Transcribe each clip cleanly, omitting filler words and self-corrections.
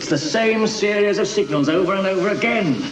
It's the same series of signals over and over again.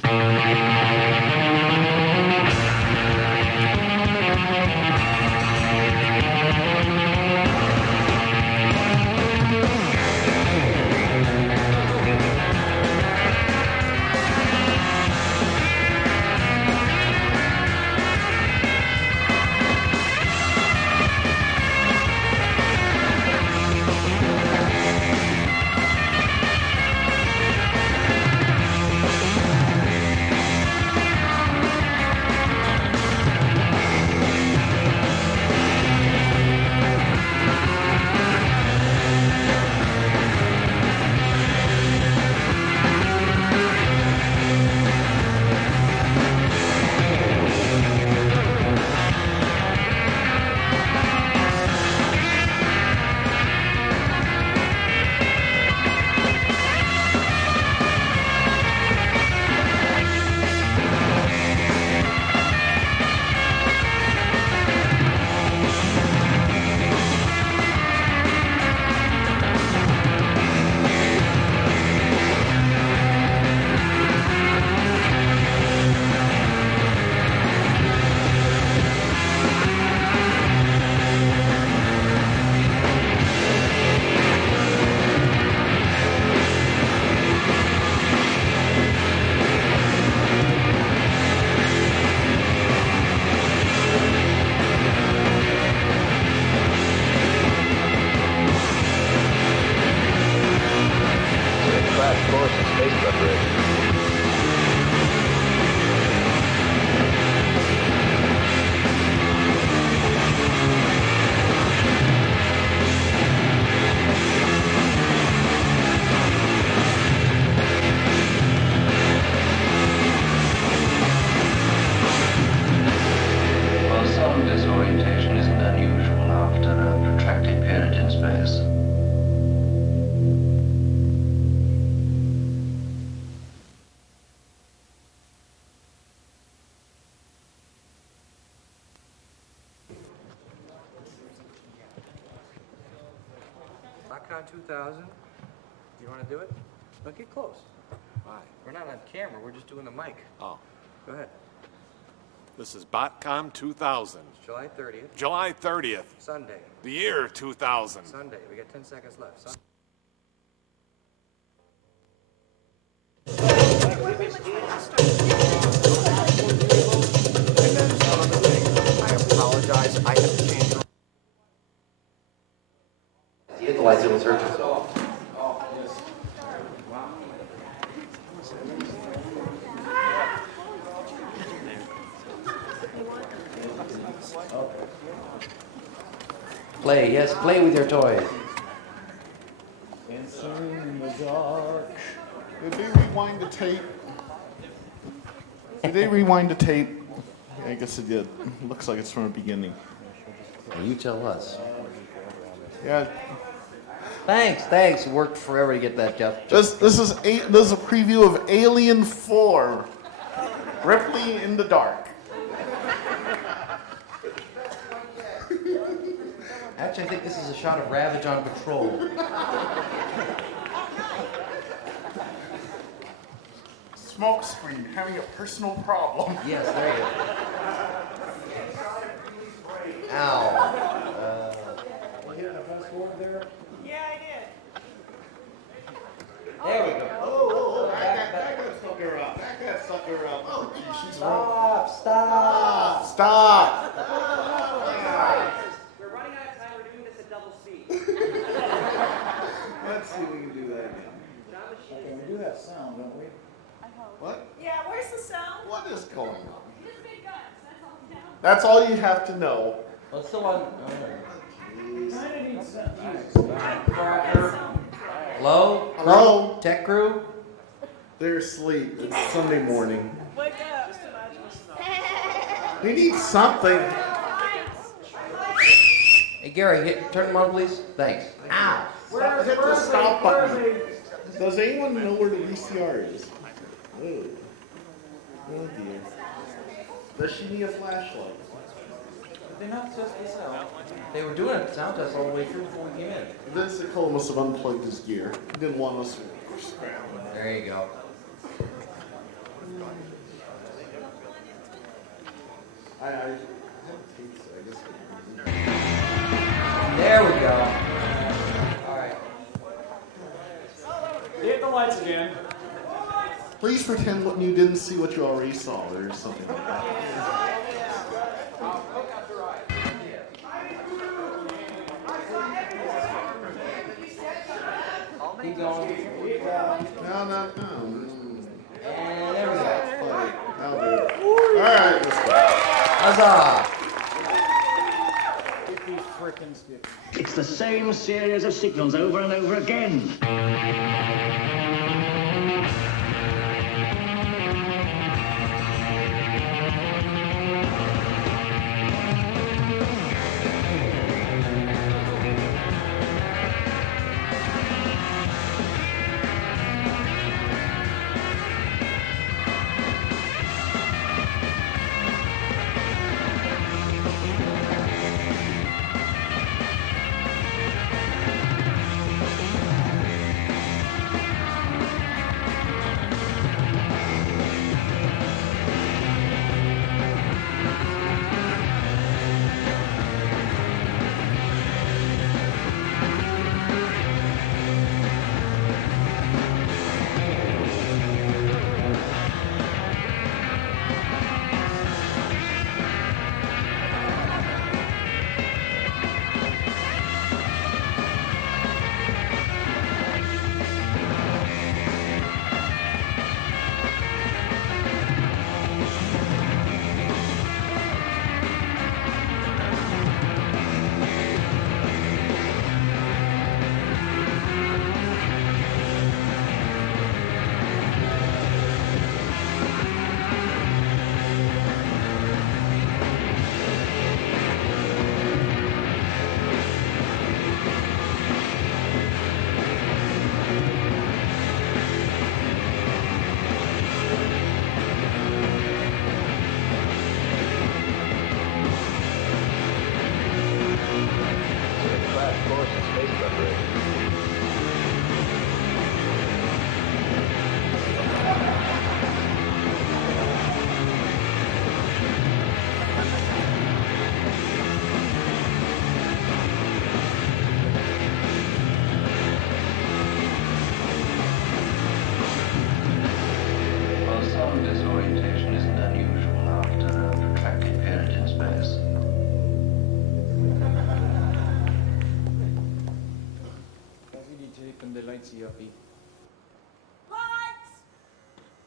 BotCon 2000. You want to do it? No, get close. Why? We're not on camera. We're just doing the mic. Oh. Go ahead. This is BotCon 2000. It's July 30th. July 30th. Sunday. The year 2000. Sunday. We got 10 seconds left. And then another thing, I apologize. I have to change. Hit the lights, it will search it. Play, yes, play with your toys. Dancing in the dark. Did they rewind the tape? Did they rewind the tape? I guess it did. Looks like it's from the beginning. You tell us. Yeah. Thanks. It worked forever to get that, Jeff. This is a preview of Alien 4. Ripley in the dark. Actually, I think this is a shot of Ravage on patrol. Smoke screen, having a personal problem. Yes, there you go. Ow. You hit the fast forward there? Yeah, I did. There we go. Oh, back that sucker up. Back that sucker up. Oh, gee, she's Stop. Stop. We're running out of time. We're doing this at double speed. Let's see if we can do that again. Okay, we do have sound, don't we? What? Yeah, where's the sound? What is going on? Just big guns. That's all we know. That's all you have to know. Well, it's still on. Kind of need sound. Hello? Hello? Tech crew? They're asleep. It's Sunday morning. Wake up. We need something. Hey, Gary, turn them on, please. Thanks. Ow. Hit the stop button. Does anyone know where the VCR is? Oh. Oh dear. Does she need a flashlight? Did they not test this out? They were doing a sound test all the way through before we came in. Vince Nicole must have unplugged his gear. He didn't want us There you go. I hesitate, so I guess. There we go. All right. Hit the lights again. Please pretend you didn't see what you already saw, or something like that. Keep going. No. And there we go. That'll do it. Alright, let's go. Huzzah! Skippy frickin' Skippy. It's the same series of signals over and over again.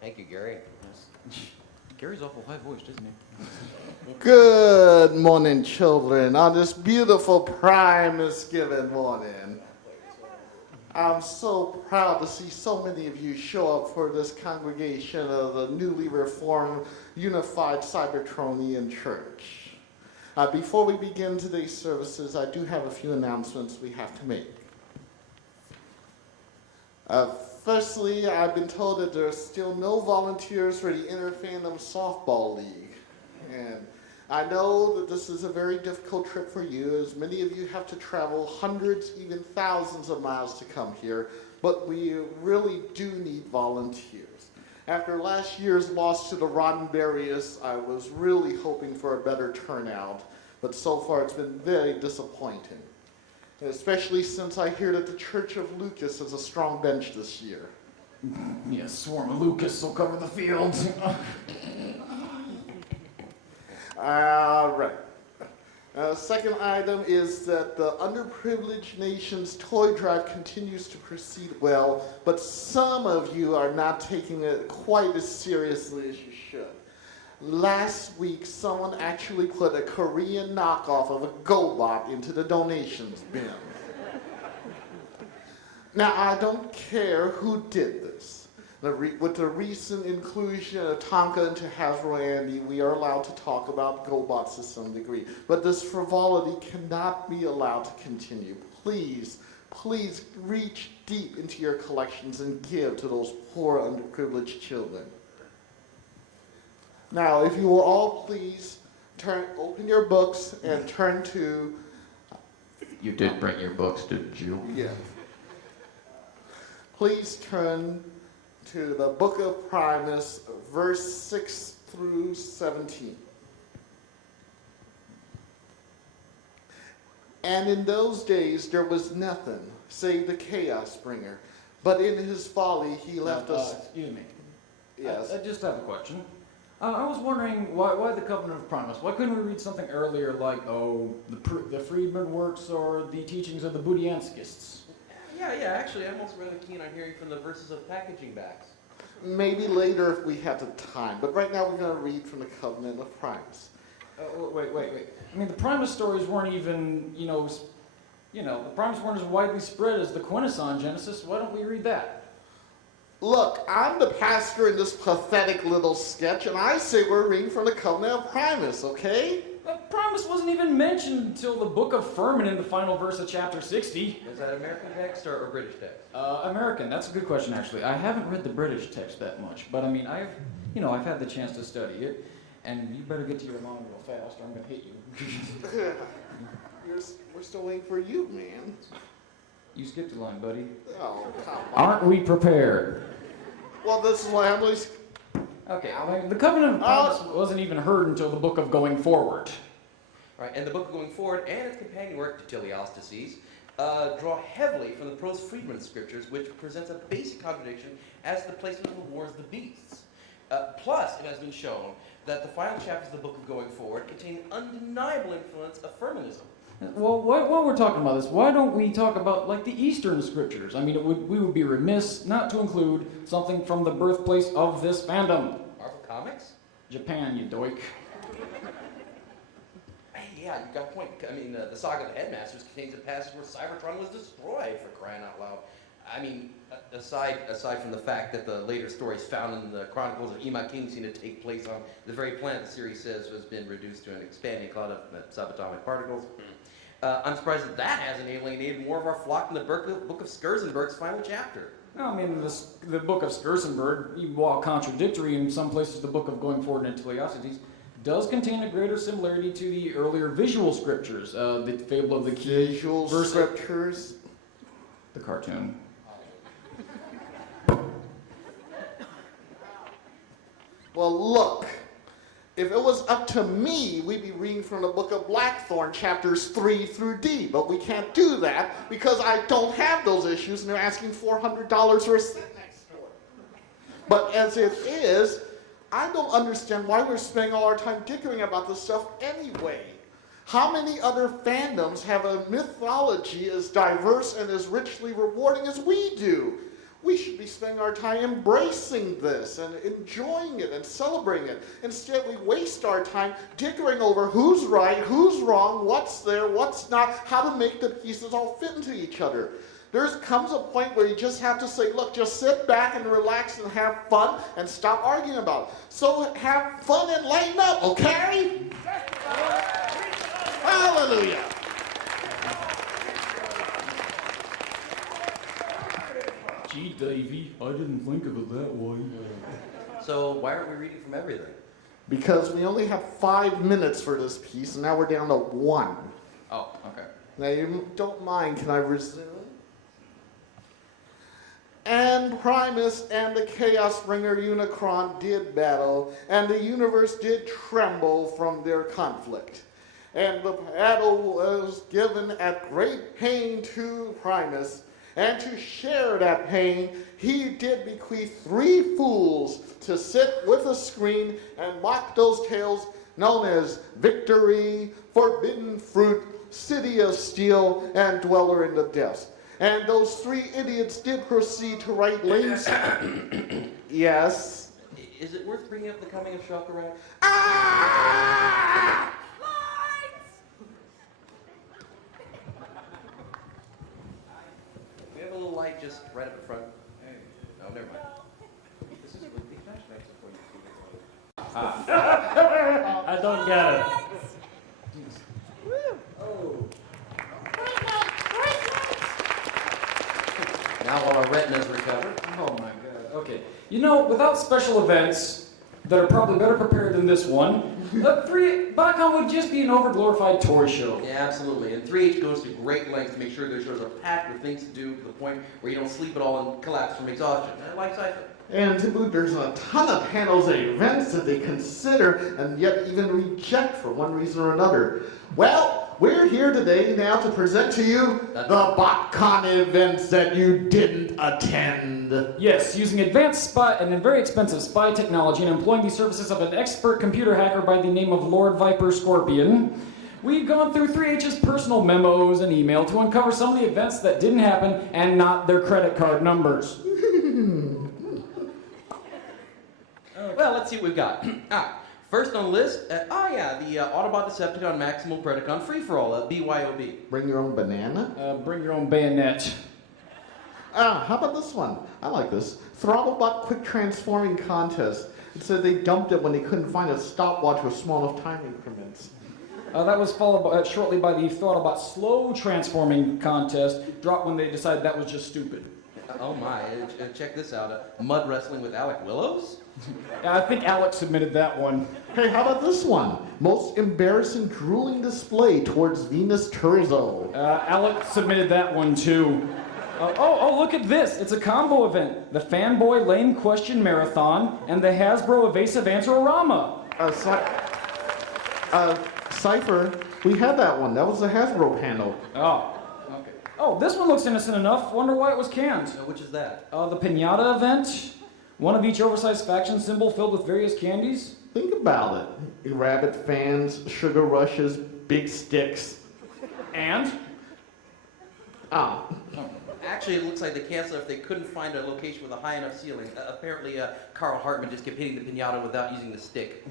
Thank you, Gary. Gary's awful high-voiced, isn't he? Good morning, children, on this beautiful Thanksgiving morning. I'm so proud to see so many of you show up for this congregation of the newly reformed Unified Cybertronian Church. Before we begin today's services, I do have a few announcements we have to make. Firstly, I've been told that there are still no volunteers for the Interfandom Softball League. And I know that this is a very difficult trip for you, as many of you have to travel hundreds, even thousands of miles to come here, but we really do need volunteers. After last year's loss to the Roddenberrys, I was really hoping for a better turnout, but so far it's been very disappointing. Especially since I hear that the Church of Lucas has a strong bench this year. Yeah, swarm of Lucas will cover the field. All right. Second item is that the Underprivileged Nations Toy Drive continues to proceed well, but some of you are not taking it quite as seriously as you should. Last week, someone actually put a Korean knockoff of a GoBot into the donations bin. Now, I don't care who did this. With the recent inclusion of Tonka into Hasbro Andy, we are allowed to talk about GoBots to some degree. But this frivolity cannot be allowed to continue. Please, please reach deep into your collections and give to those poor underprivileged children. Now, if you will all please open your books and turn to... You did bring your books, didn't you? Yeah. please turn to the book of Primus, verse 6 through 17. And in those days there was nothing save the chaos bringer, but in his folly he left us. Excuse me. Yes. I just have a question. I was wondering why the Covenant of Primus? Why couldn't we read something earlier like, the Friedman works or the teachings of the Budianskists? Yeah, actually, I'm also rather keen on hearing from the verses of packaging backs. Maybe later if we have the time, but right now we're going to read from the Covenant of Primus. Wait. I mean, the Primus stories weren't even, the Primus weren't as widely spread as the Quintesson Genesis. Why don't we read that? Look, I'm the pastor in this pathetic little sketch, and I say we're reading from the Covenant of Primus, okay? Primus wasn't even mentioned until the Book of Furman in the final verse of chapter 60. Is that American text or British text? American. That's a good question, actually. I haven't read the British text that much, but I mean, I've had the chance to study it, and you better get to your line real fast, or I'm gonna hit you. We're still waiting for you, man. You skipped a line, buddy. Oh, come on. Aren't we prepared? Well, this is why I'm least... Okay, the Covenant of Primus wasn't even heard until the Book of Going Forward. All right, and the book of Going Forward and its companion work, Teleostases, draw heavily from the Prose-Friedman scriptures, which presents a basic contradiction as to the placement of the wars of the beasts. Plus, it has been shown that the final chapters of the book of Going Forward contain undeniable influence of Firmanism. Well, while we're talking about this, why don't we talk about, like, the Eastern scriptures? I mean, we would be remiss not to include something from the birthplace of this fandom. Marvel Comics? Japan, you doik. Hey, yeah, you've got a point. I mean, the Saga of the Headmasters contains a passage where Cybertron was destroyed, for crying out loud. I mean, aside from the fact that the later stories found in the Chronicles of Ema King seem to take place on the very planet the series says has been reduced to an expanding cloud of subatomic particles, I'm surprised that hasn't alienated more of our flock than the Book of Skurzenberg's final chapter. No, I mean, the Book of Skurzenberg, while contradictory in some places, the Book of Going Forward and Teleostases, does contain a greater similarity to the earlier visual scriptures. The Fable of the Key. Visual scriptures? The cartoon. Well, look. If it was up to me, we'd be reading from the book of Blackthorn, chapters 3 through D. But we can't do that because I don't have those issues, and they're asking $400 for a sit next door. But as it is, I don't understand why we're spending all our time dickering about this stuff anyway. How many other fandoms have a mythology as diverse and as richly rewarding as we do? We should be spending our time embracing this and enjoying it and celebrating it. Instead, we waste our time dickering over who's right, who's wrong, what's there, what's not, how to make the pieces all fit into each other. There comes a point where you just have to say, look, just sit back and relax and have fun and stop arguing about it. So have fun and lighten up, okay? Hallelujah. Gee, Davey, I didn't think of it that way. So why aren't we reading from everything? Because we only have 5 minutes for this piece, and now we're down to 1. Oh, okay. Now, you don't mind, can I resume? And Primus and the Chaos Bringer Unicron did battle, and the universe did tremble from their conflict. And the battle was given at great pain to Primus, and to share that pain, he did bequeath 3 fools to sit with a screen and mock those tales known as Victory, Forbidden Fruit, City of Steel, and Dweller in the Depths. And those 3 idiots did proceed to write lanes. Yes. Is it worth bringing up the coming of Shulkerat? Ah! We have a little light just right up in front. Oh, never mind. This is with the flashlights before you I don't get it. Now while our retinas recover. Oh my god. Okay. You know, without special events that are probably better prepared than this one, BotCon would just be an overglorified toy show. Yeah, absolutely. And 3H goes to great lengths to make sure their shows are packed with things to do to the point where you don't sleep at all and collapse from exhaustion. Like Sipher. And to boot, there's a ton of panels and events that they consider and yet even reject for one reason or another. Well, we're here today now to present to you the BotCon events that you didn't attend. Yes, using advanced spy and very expensive spy technology and employing the services of an expert computer hacker by the name of Lord Viper Scorpion, we've gone through 3H's personal memos and email to uncover some of the events that didn't happen and not their credit card numbers. Well, let's see what we've got. First on the list, the Autobot Decepticon Maximal Predacon Free-for-All, BYOB. Bring your own banana? Bring your own bayonet. How about this one? I like this. Throttlebot Quick Transforming Contest. It said they dumped it when they couldn't find a stopwatch with small enough time increments. That was followed shortly by the Throttlebot Slow Transforming Contest, dropped when they decided that was just stupid. Oh my, check this out. Mud Wrestling with Alec Willows? I think Alex submitted that one. Hey, how about this one? Most embarrassing drooling display towards Venus Turizo. Alex submitted that one too. Look at this. It's a combo event. The Fanboy Lame Question Marathon and the Hasbro Evasive Answer-orama. Sipher, we had that one. That was the Hasbro panel. Oh, okay. Oh, this one looks innocent enough. Wonder why it was canned. Which is that? The Pinata event. One of each oversized faction symbol filled with various candies. Think about it. Rabbit fans, sugar rushes, big sticks. And? Actually, it looks like they canceled if they couldn't find a location with a high enough ceiling. Apparently, Carl Hartman just kept hitting the pinata without using the stick.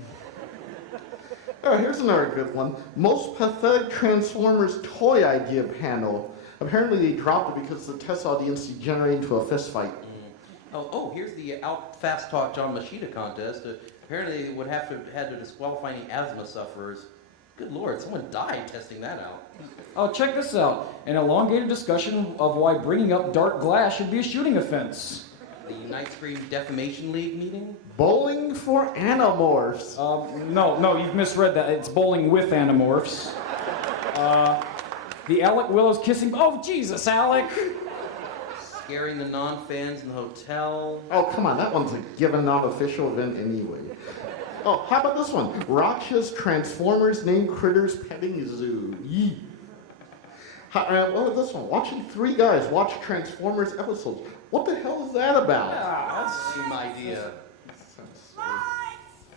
Oh, here's another good one. Most pathetic Transformers toy idea panel. Apparently they dropped it because the test audience degenerated into a fist fight. Here's the Fast Talk John Machida contest. Apparently they would had to disqualify any asthma sufferers. Good Lord, someone died testing that out. Oh, check this out. An elongated discussion of why bringing up dark glass should be a shooting offense. The Night Scream Defamation League meeting? Bowling for Animorphs. No, you've misread that. It's bowling with Animorphs. The Alec Willows kissing... Oh, Jesus, Alec! Scaring the non-fans in the hotel. Oh, come on, that one's a given non-official event anyway. Oh, how about this one? Raksha's Transformers Named Critters Petting Zoo. Yee. What about this one? Watching three guys watch Transformers episodes. What the hell is that about? That's the same idea.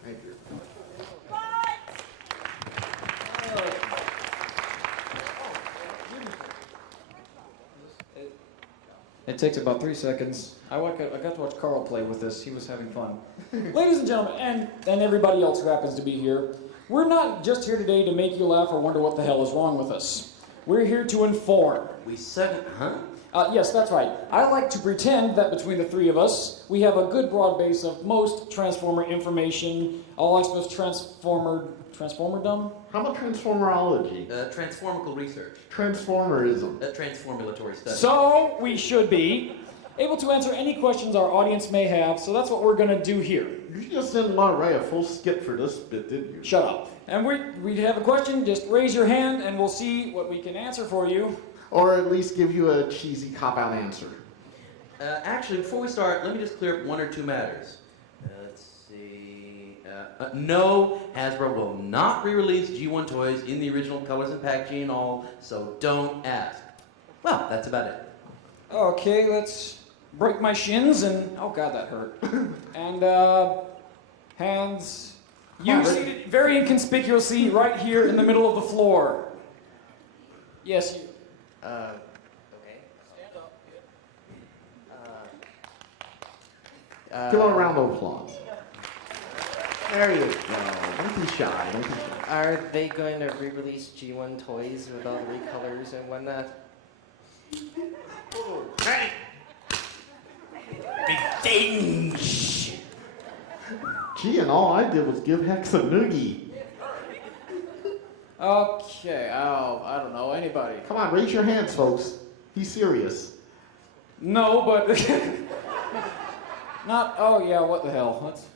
Thank you. It takes about 3 seconds. I got to watch Carl play with this. He was having fun. Ladies and gentlemen, and everybody else who happens to be here, we're not just here today to make you laugh or wonder what the hell is wrong with us. We're here to inform. Yes, that's right. I like to pretend that between the three of us, we have a good broad base of most Transformer information, all aspects of Transformerdom? How about Transformerology? Transformical research. Transformerism. Transformulatory study. So, we should be able to answer any questions our audience may have, so that's what we're going to do here. You just didn't want to write a full skit for this bit, did you? Shut up. And we have a question, just raise your hand and we'll see what we can answer for you. Or at least give you a cheesy cop-out answer. Actually, before we start, let me just clear up one or two matters. Let's see. No, Hasbro will not re-release G1 toys in the original colors and packaging and all, so don't ask. Well, that's about it. Okay, let's break my shins and... Oh god, that hurt. And, hands... You seated very inconspicuously right here in the middle of the floor. Yes, you... Okay. Stand up. Give him a round of applause. There you go. Don't be shy. Don't be shy. Are they going to re-release G1 toys with all the recolors and whatnot? Hey! Big things! Gee, and all I did was give Hex a noogie. Okay, I don't know, anybody. Come on, raise your hands, folks. He's serious. No, but... not... Oh, yeah, what the hell? Let's...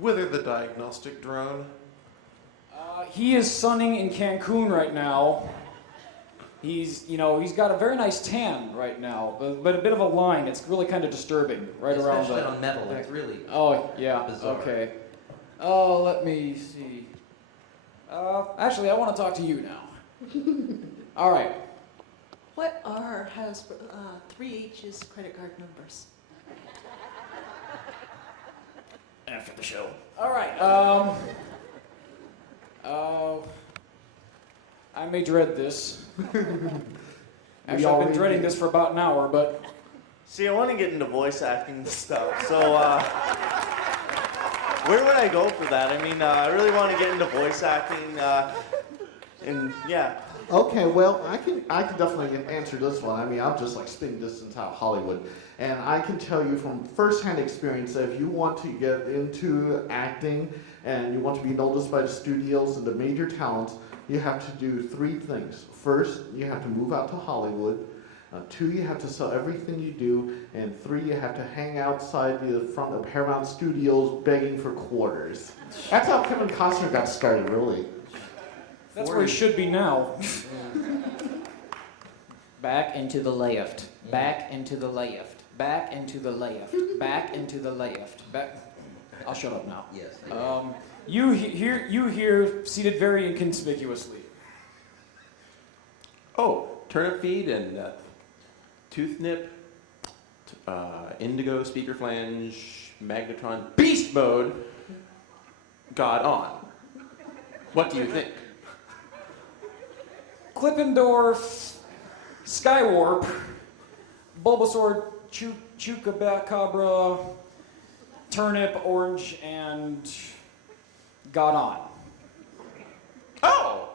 Wither the diagnostic drone. He is sunning in Cancun right now. He's got a very nice tan right now, but a bit of a line. It's really kind of disturbing right around Especially the... on metal, it's really Oh, yeah, bizarre. okay. Oh, let me see. Actually, I want to talk to you now. All right. What has 3H's credit card numbers? After the show. All right. I may dread this. Actually, I've been dreading this for about an hour, but... See, I want to get into voice acting and stuff, so where would I go for that? I mean, I really want to get into voice acting, and yeah. Okay, well, I can definitely answer this one. I mean, I'm just like spitting distance out of Hollywood. And I can tell you from firsthand experience that if you want to get into acting and you want to be noticed by the studios and the major talents, you have to do 3 things. First, you have to move out to Hollywood. 2, you have to sell everything you do. And 3, you have to hang outside the front of Paramount Studios begging for quarters. That's how Kevin Costner got started, really. That's where he should be now. Back into the left. Back into the left. Back into the left. Back into the left. Back. I'll shut up now. Yes. You here, seated very inconspicuously. Oh, turnip feed and tooth nip, indigo speaker flange, magnetron beast mode. God on. What do you think? Klippendorf, Skywarp, Bulbasaur, Chupacabra, Turnip, Orange, and got on. Oh!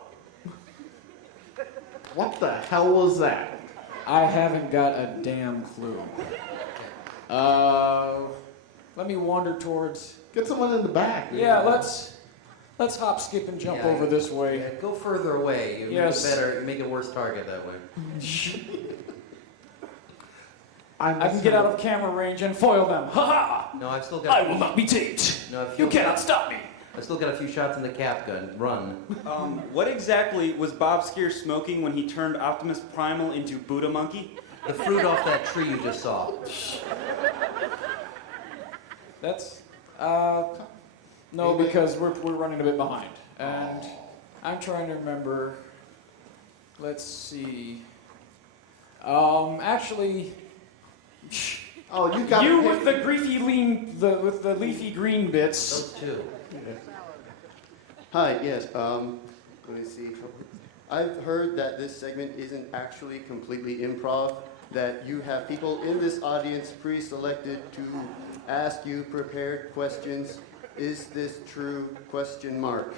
What the hell was that? I haven't got a damn clue. Let me wander towards... Get someone in the back. Yeah, let's hop, skip, and jump over this way. Yeah, go further away. You Yes. make it better. You make a worse target that way. I can get out of camera range and foil them. Ha ha! No, I've still got. I will not be taped. No, I've You still- cannot stop me. I've still got a few shots in the cap gun. Run. What exactly was Bob Skier smoking when he turned Optimus Primal into Buddha Monkey? The fruit off that tree you just saw. That's no, because we're running a bit behind, and I'm trying to remember. Let's see. Actually. Oh, you got you with the with the leafy green bits. Those two. Hi, yes, let me see. I've heard that this segment isn't actually completely improv, that you have people in this audience pre-selected to ask you prepared questions. Is this true? Question mark.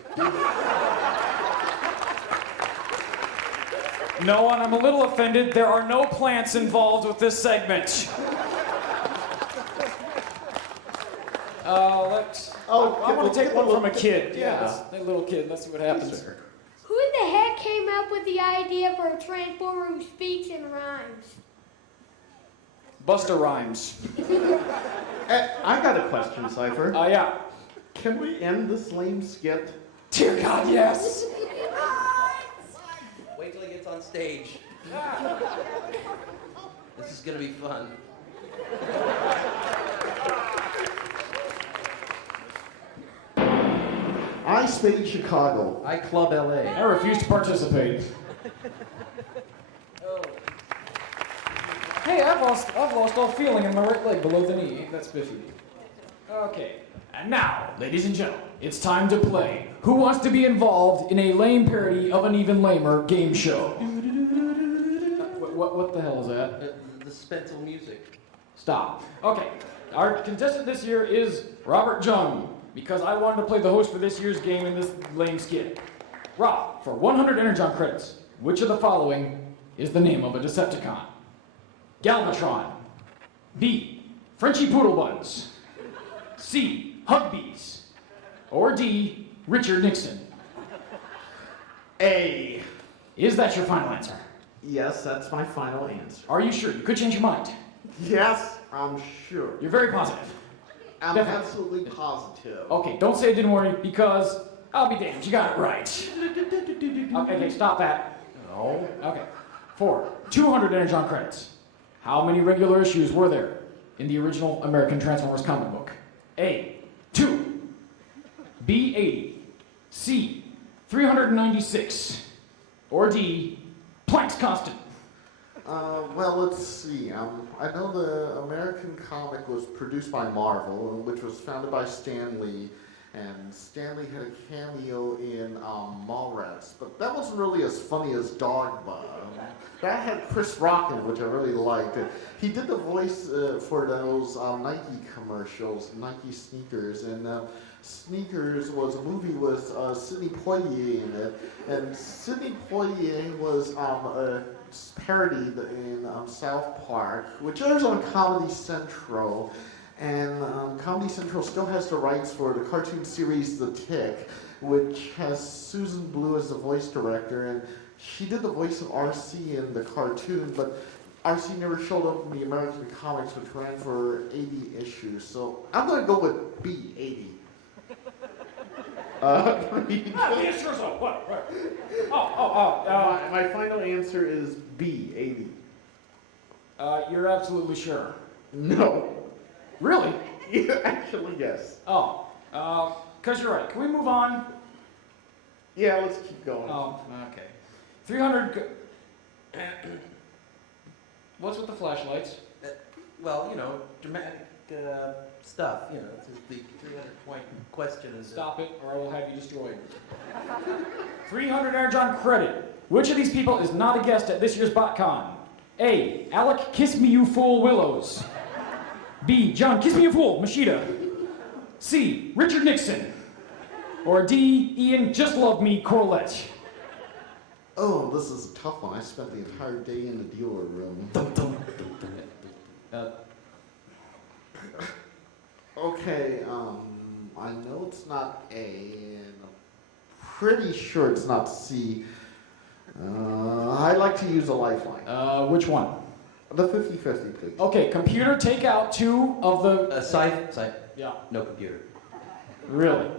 No, and I'm a little offended. There are no plants involved with this segment. I want to take one from a kid. Yeah, a little kid. Let's see what happens. Who in the heck came up with the idea for a transformer who speaks and rhymes? Busta Rhymes. I got a question, Sipher. Yeah. Can we end this lame skit? Dear God, yes. Wait till he gets on stage. This is gonna be fun. I Spade Chicago. I Club LA. I refuse to participate. Hey, I've lost all feeling in my right leg below the knee. That's spiffy. Okay, and now, ladies and gentlemen, it's time to play Who Wants to Be Involved in a Lame Parody of an Even Lamer Game Show. What the hell is that? The Spencer music. Stop. Okay, our contestant this year is Robert Jung, because I wanted to play the host for this year's game in this lame skit. Rob, for 100 Energon credits, which of the following is the name of a Decepticon? Galvatron. B. Frenchy Poodle Buns. C. Hugbees. Or D. Richard Nixon. A. Is that your final answer? Yes, that's my final answer. Are you sure? You could change your mind. Yes, I'm sure. You're very positive. I'm Definitely. absolutely positive. Okay, don't say it didn't worry, because I'll be damned, you got it right. Okay, stop that. No. Okay. 4. 200 Energon credits. How many regular issues were there in the original American Transformers comic book? A. 2. B. 80. C. 396. Or D. Planck's constant. Well, let's see. I know the American comic was produced by Marvel, which was founded by Stan Lee, and Stan Lee had a cameo in Mallrats, but that wasn't really as funny as Dogma. That had Chris Rock in it, which I really liked. He did the voice for those Nike commercials, Nike sneakers, and Sneakers was a movie with Sidney Poitier in it, and Sidney Poitier was parodied in South Park, which airs on Comedy Central, and Comedy Central still has the rights for the cartoon series The Tick, which has Susan Blue as the voice director, and she did the voice of RC in the cartoon, but RC never showed up in the American comics, which ran for 80 issues, so I'm going to go with B, 80. Yeah, sure so. What? Right. My final answer is B, 80. You're absolutely sure? No. Really? Yeah, actually, yes. Oh, because you're right. Can we move on? Yeah, let's keep going. Oh, okay. 300... What's with the flashlights? Well, you know, dramatic stuff. You know, it's just the 300-point question is... Stop it, or I will have you destroyed. 300 Energon credit. Which of these people is not a guest at this year's BotCon? A. Alec Kiss Me You Fool Willows. B. John Kiss Me You Fool Machida. C. Richard Nixon. Or D. Ian Just Love Me Corlett. Oh, this is a tough one. I spent the entire day in the dealer room. Okay, I know it's not A, and I'm pretty sure it's not C. I'd like to use a lifeline. Which one? The 50-50, please. Okay, computer, take out 2 of the... Scythe? Yeah. No computer. Really?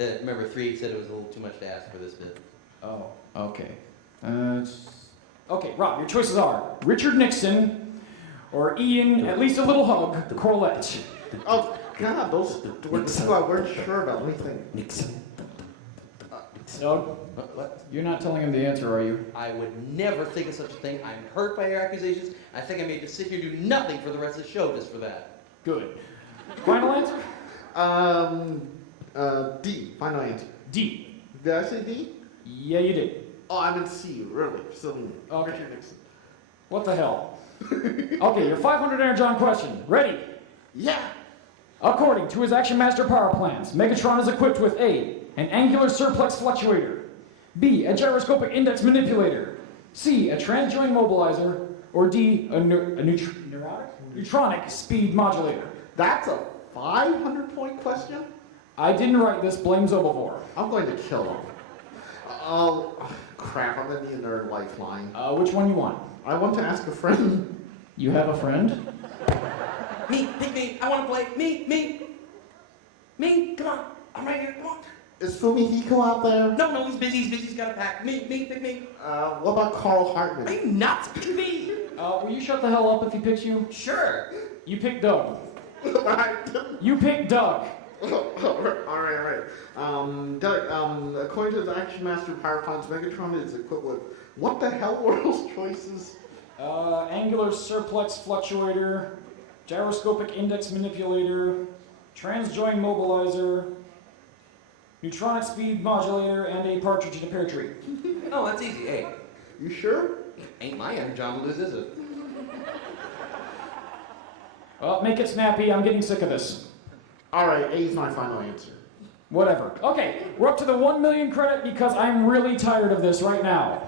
Remember, 3 said it was a little too much to ask for this bit. Oh, okay. Okay, Rob, your choices are Richard Nixon or Ian, at least a little hug, Corlett. Oh, God, those were two I weren't sure about. Let me think. Nixon. Doug, What? you're not telling him the answer, are you? I would never think of such a thing. I'm hurt by your accusations. I think I may just sit here and do nothing for the rest of the show just for that. Good. Final answer? D. Final answer. D. Did I say D? Yeah, you did. Oh, I meant C, really. So, Okay. Richard Nixon. What the hell? Okay, your 500 Energon question. Ready? Yeah. According to his Action Master power plans, Megatron is equipped with A. An angular surplex fluctuator. B. A gyroscopic index manipulator. C. A transjoint mobilizer. Or D. A neutronic speed modulator. That's a 500-point question? I didn't write this. Blame Zobovor. I'm going to kill him. Oh, crap. I'm going to need another lifeline. Which one you want? I want to ask a friend. You have a friend? Me, pick me. I want to play. Me. Come on. I'm right here. Come on. Is Fumihiko out there? No, he's busy. He's got a pack. Me, pick me. What about Carl Hartman? Are you nuts? Pick me. Will you shut the hell up if he picks you? Sure. You pick Doug. You pick Doug. All right. Doug, according to the Action Master Power Plans, Megatron is equipped with what the hell were those choices? Angular surplex fluctuator, gyroscopic index manipulator, transjoint mobilizer, neutronic speed modulator, and a partridge in a pear tree. Oh, that's easy. Hey. You sure? Ain't my Energon to lose, is it? Well, make it snappy. I'm getting sick of this. All right, A's my final answer. Whatever. Okay, we're up to the 1 million credit because I'm really tired of this right now.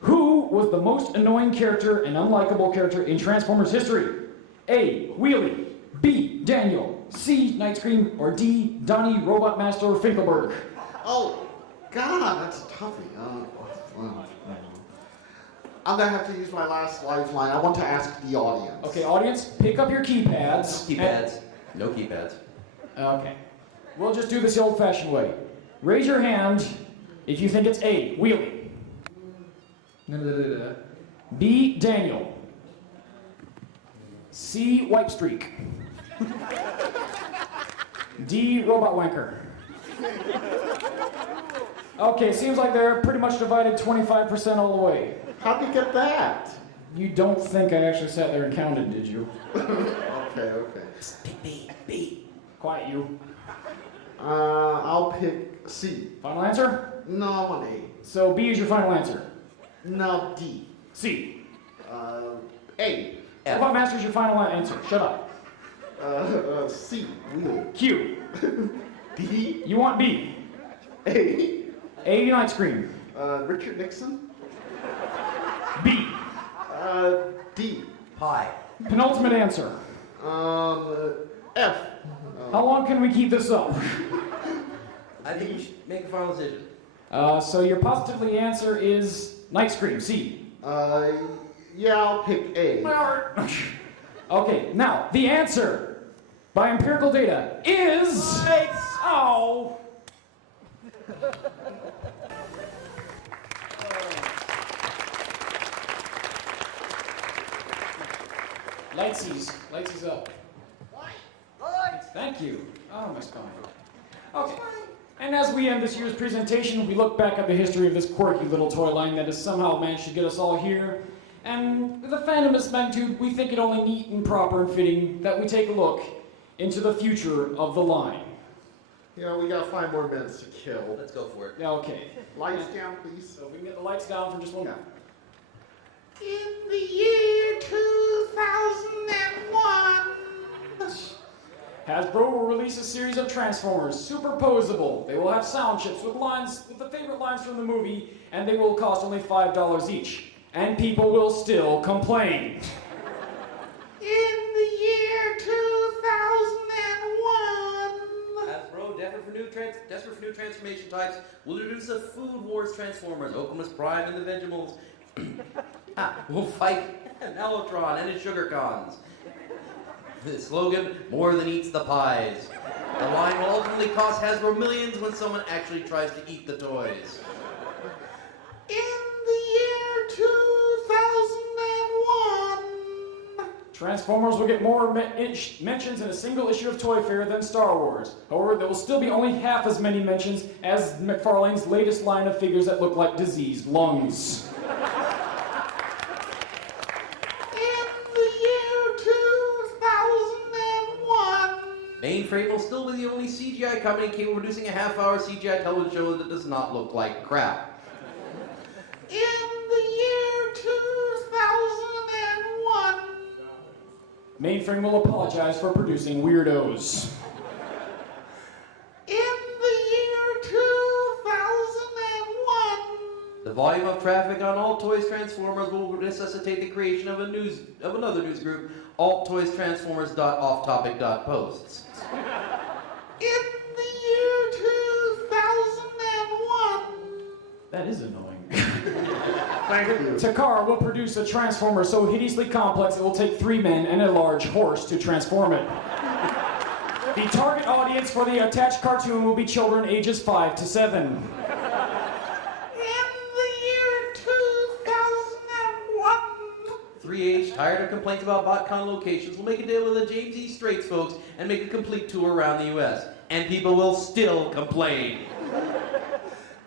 Who was the most annoying character and unlikable character in Transformers history? A. Wheelie. B. Daniel. C. Night Scream. Or D. Donnie Robot Master Finkelberg. Oh, God, that's a toughie. I'm going to have to use my last lifeline. I want to ask the audience. Okay, audience, pick up your keypads. Keypads. No keypads. Okay. We'll just do this the old-fashioned way. Raise your hand if you think it's A, Wheelie. B, Daniel. C, Wipe Streak. D, Robot Wanker. Okay, seems like they're pretty much divided 25% all the way. How'd you get that? You don't think I actually sat there and counted, did you? Okay. B. Quiet, you. I'll pick C. Final answer? No, I want A. So B is your final answer? No, D. C. A. Robot Master is your final answer. Shut up. C. Q. D. You want B? A. A, Night Scream. Richard Nixon. B. D. Pie. Penultimate answer. F. How long can we keep this up? I think you should make a final decision. So your positively answer is Night Scream, C. Yeah, I'll pick A. Okay, now, the answer, by empirical data, is... Oh! Lightsy's up. Thank you. Oh, my spine. Okay. And as we end this year's presentation, we look back at the history of this quirky little toy line that has somehow managed to get us all here. And with the fandomist magnitude, we think it only neat and proper and fitting that we take a look into the future of the line. Yeah, we gotta find more minutes to kill. Let's go for it. Okay. Lights down, please. So if we can get the lights down for just one minute. In the year 2001. Hasbro will release a series of Transformers, superposable. They will have sound chips with the favorite lines from the movie, and they will cost only $5 each. And people will still complain. In the year 2001. Hasbro, desperate for new transformation types, will introduce a Food Wars Transformers, Optimus Prime and the Vengemals. Will fight Mellotron and his Sugar Cons. The slogan, more than eats the pies. The line will ultimately cost Hasbro millions when someone actually tries to eat the toys. In the year 2001. Transformers will get more mentions in a single issue of Toy Fair than Star Wars. However, there will still be only half as many mentions as McFarlane's latest line of figures that look like diseased lungs. Mainframe will still be the only CGI company capable of producing a half-hour CGI television show that does not look like crap. In the year 2001. Mainframe will apologize for producing weirdos. In the year 2001. The volume of traffic on Alt Toys Transformers will necessitate the creation of another news group, alttoystransformers.offtopic.posts. In the year 2001. That is annoying. Thank you. Takara will produce a Transformer so hideously complex it will take 3 men and a large horse to transform it. The target audience for the attached cartoon will be children ages 5 to 7. 3H, tired of complaints about BotCon locations, will make a deal with the James E. Straits folks and make a complete tour around the U.S. And people will still complain. In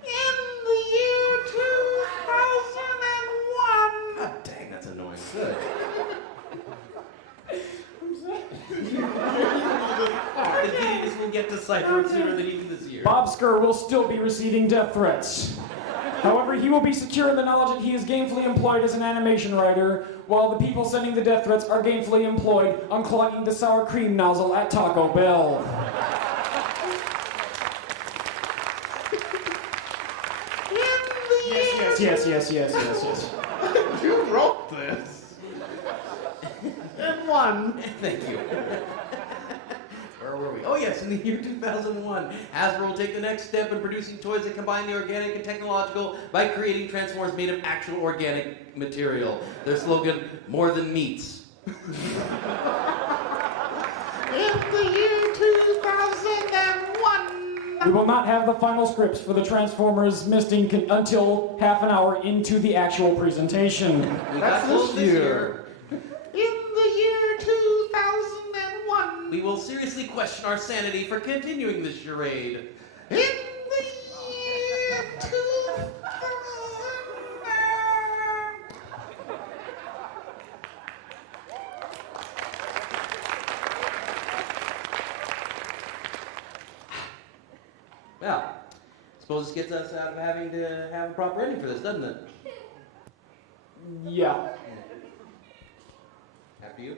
the year 2001. God dang, that's annoying. Good. The idiots will get to Sipher sooner than even this year. Bob Skir will still be receiving death threats. However, he will be secure in the knowledge that he is gainfully employed as an animation writer, while the people sending the death threats are gainfully employed unclogging the sour cream nozzle at Taco Bell. Yes. You wrote this. And won. Thank you. Where were we? Oh yes, in the year 2001, Hasbro will take the next step in producing toys that combine the organic and technological by creating Transformers made of actual organic material. Their slogan, more than meats. In the year 2001. We will not have the final scripts for the Transformers MSTing until half an hour into the actual presentation. That's this year. In the year 2001. We will seriously question our sanity for continuing this charade. In the year 2000. Well, suppose this gets us out of having to have a proper ending for this, doesn't it? Yeah. After you.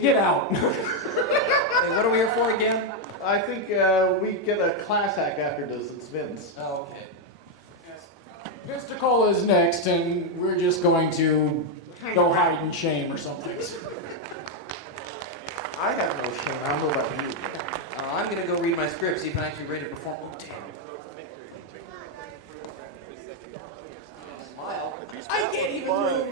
Get out. Hey, what are we here for again? I think we get a class act after this. It's Vince. Oh, okay. Mr. Cole is next, and we're just going to go hide in shame or something. I have no shame. I don't know about you. I'm gonna go read my script, see if I'm actually ready to perform. Oh, damn. Smile. I can't even move.